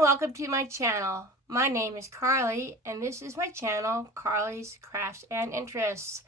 welcome to my channel. My name is Carly and this is my channel, Carly's Crafts and Interests.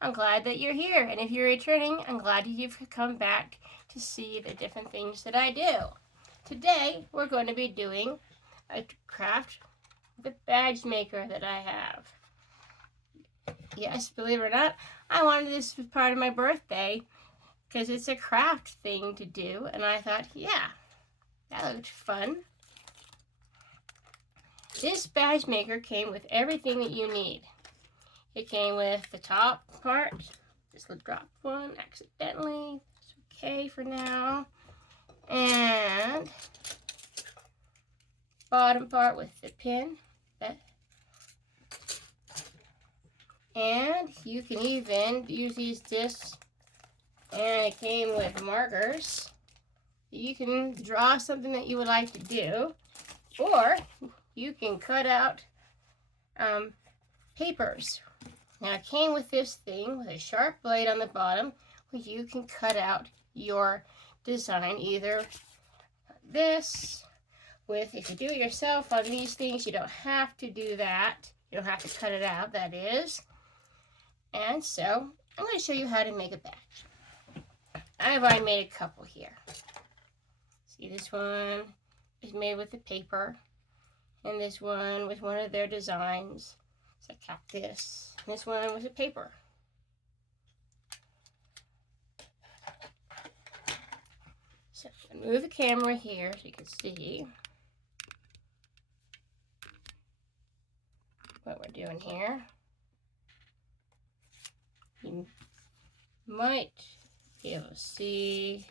I'm glad that you're here, and if you're returning, I'm glad you've come back to see the different things that I do. Today we're going to be doing a craft with a badge maker that I have. Yes, believe it or not, I wanted this as part of my birthday because it's a craft thing to do, and I thought, yeah, that looked fun. This badge maker came with everything that you need. It came with the top part. Just dropped one accidentally. It's okay for now. And bottom part with the pin. And you can even use these discs. And it came with markers. You can draw something that you would like to do, or you can cut out papers. Now it came with this thing with a sharp blade on the bottom where you can cut out your design, either this with, if you do it yourself on these things, you don't have to do that. You don't have to cut it out, that is. And so I'm going to show you how to make a badge. I've already made a couple here. See, this one is made with the paper, and this one was one of their designs. It's a cactus. And this one was a paper. So I'm going to move the camera here so you can see what we're doing here. You might be able to see.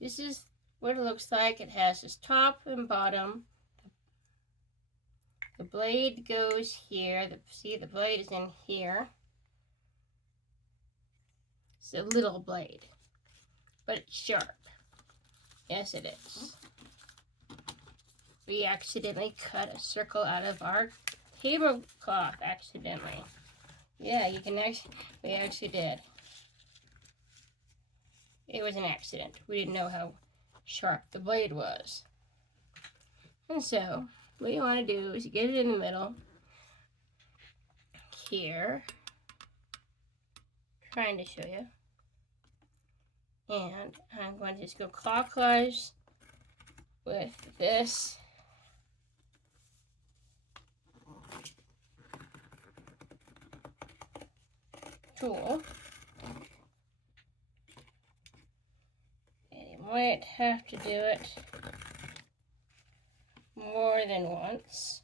This is what it looks like. It has this top and bottom. The blade goes here. See, the blade is in here. It's a little blade, but it's sharp. Yes, it is. We accidentally cut a circle out of our tablecloth accidentally. Yeah, we actually did. It was an accident. We didn't know how sharp the blade was. And so, what you want to do is get it in the middle here. Trying to show you. And I'm going to just go clockwise with this. Tool. And you might have to do it more than once.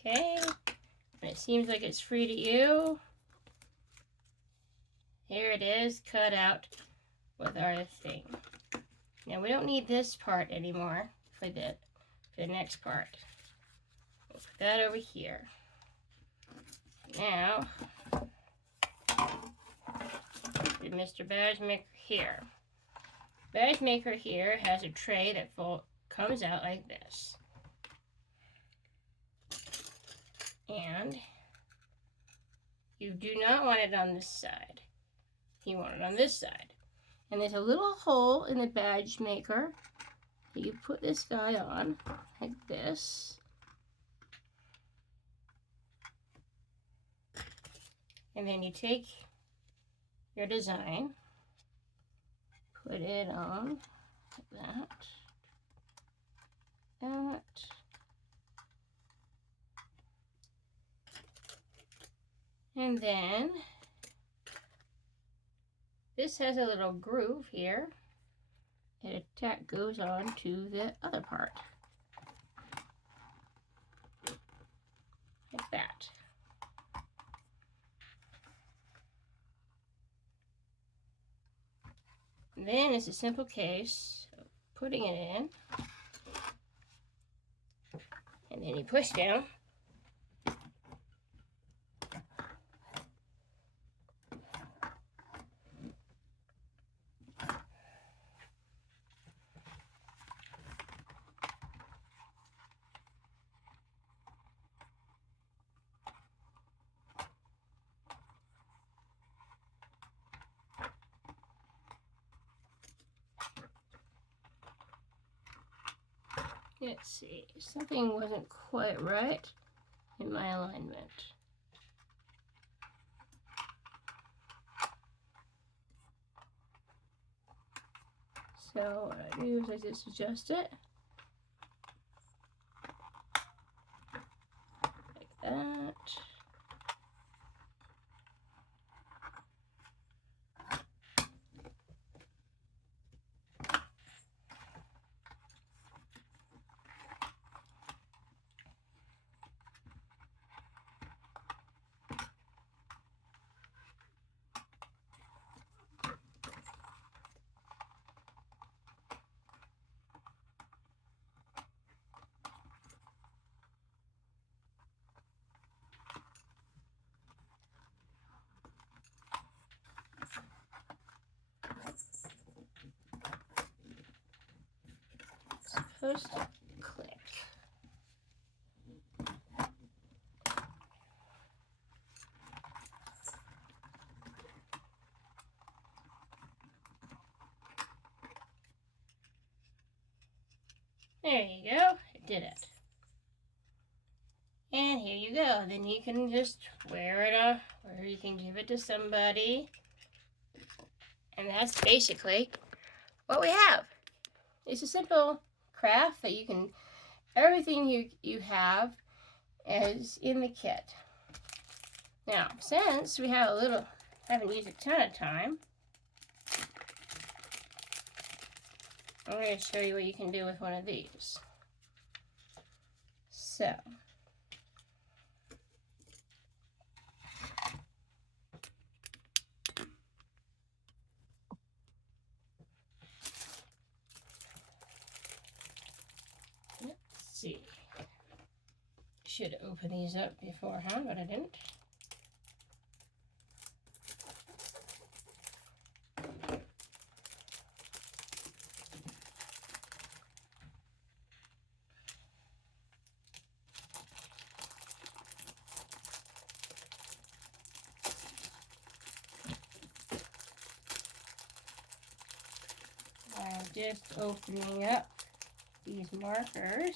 Okay, and it seems like it's free to you. Here it is, cut out with our thing. Now we don't need this part anymore for the next part. We'll put that over here. Now, Mr. Badge Maker here. Badge Maker here has a tray that comes out like this. And you do not want it on this side. You want it on this side. And there's a little hole in the badge maker that you put this guy on, like this. And then you take your design, put it on like that, that. And then this has a little groove here, and a goes on to the other part, like that. And then it's a simple case of putting it in, and then you push down. Let's see, something wasn't quite right in my alignment. So what I do is I just adjust it like that. Supposed to click. There you go, it did it. And here you go. Then you can just wear it off, or you can give it to somebody. And that's basically what we have. It's a simple craft that you can, everything you have is in the kit. Now, since we have haven't used a ton of time, I'm going to show you what you can do with one of these. So, let's see. Should open these up beforehand, but I didn't. I'm just opening up these markers.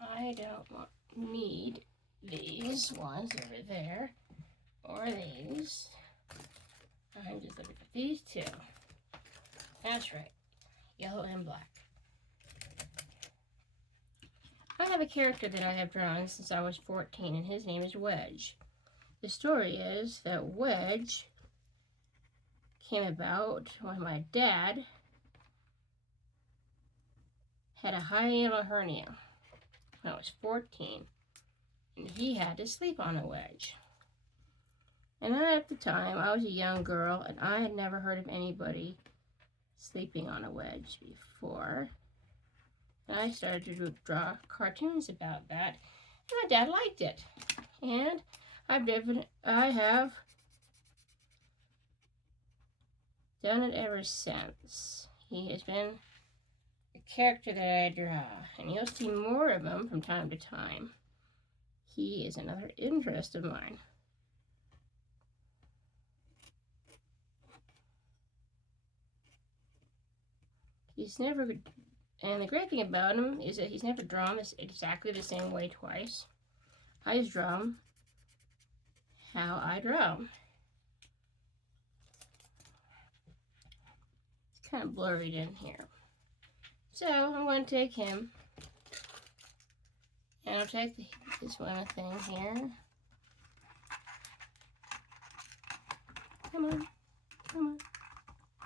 I don't need these ones over there, or these. I'm just looking for these two. That's right, yellow and black. I have a character that I have drawn since I was 14, and his name is Wedge. The story is that Wedge came about when my dad had a hiatal hernia when I was 14, and he had to sleep on a wedge. And at the time, I was a young girl, and I had never heard of anybody sleeping on a wedge before. And I started to draw cartoons about that, and my dad liked it. And I have done it ever since. He has been a character that I draw, and you'll see more of him from time to time. He is another interest of mine. And the great thing about him is that he's never drawn this exactly the same way twice. I just draw him how I draw him. It's kind of blurred in here. So I'm going to take him, and I'll take this one thing here. Come on,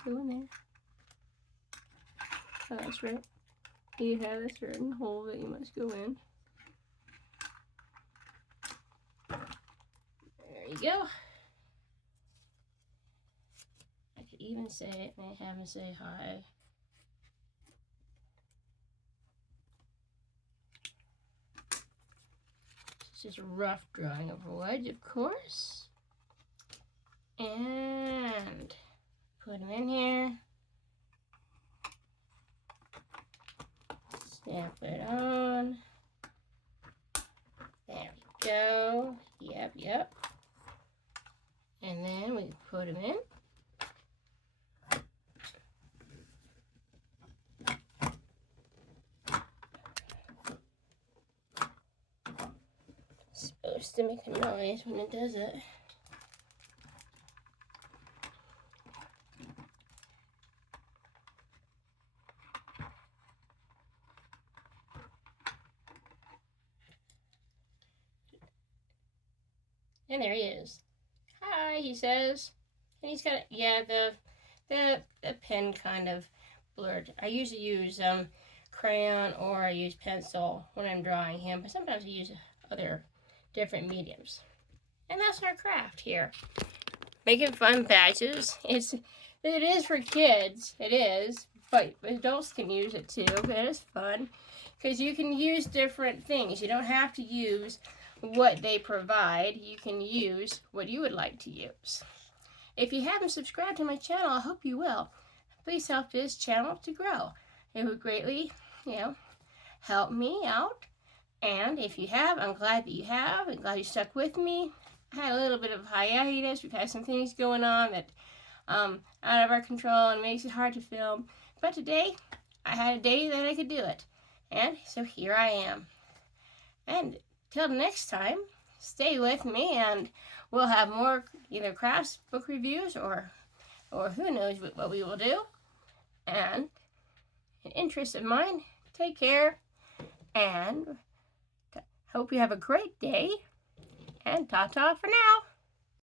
go in there. Oh, that's right. You have a certain hole that you must go in. There you go. I could even say it and have him say hi. It's just a rough drawing of a wedge, of course. And put him in here. Stamp it on. There we go. put them in. It's supposed to make a noise when it does it. And there he is. Hi, he says. And he's got, yeah, the pen kind of blurred. I usually use crayon or I use pencil when I'm drawing him, but sometimes I use other different mediums. And that's our craft here. Making fun badges. It is for kids, it is, but adults can use it too, but it is fun because you can use different things. You don't have to use what they provide. You can use what you would like to use. If you haven't subscribed to my channel, I hope you will. Please help this channel to grow. It would greatly, help me out. And if you have, I'm glad that you have. I'm glad you stuck with me. I had a little bit of hiatus. We've had some things going on that out of our control and makes it hard to film. But today, I had a day that I could do it. And so here I am. And till next time, stay with me and we'll have more either crafts book reviews or who knows what we will do. And in interest of mine, take care and hope you have a great day. And ta-ta for now.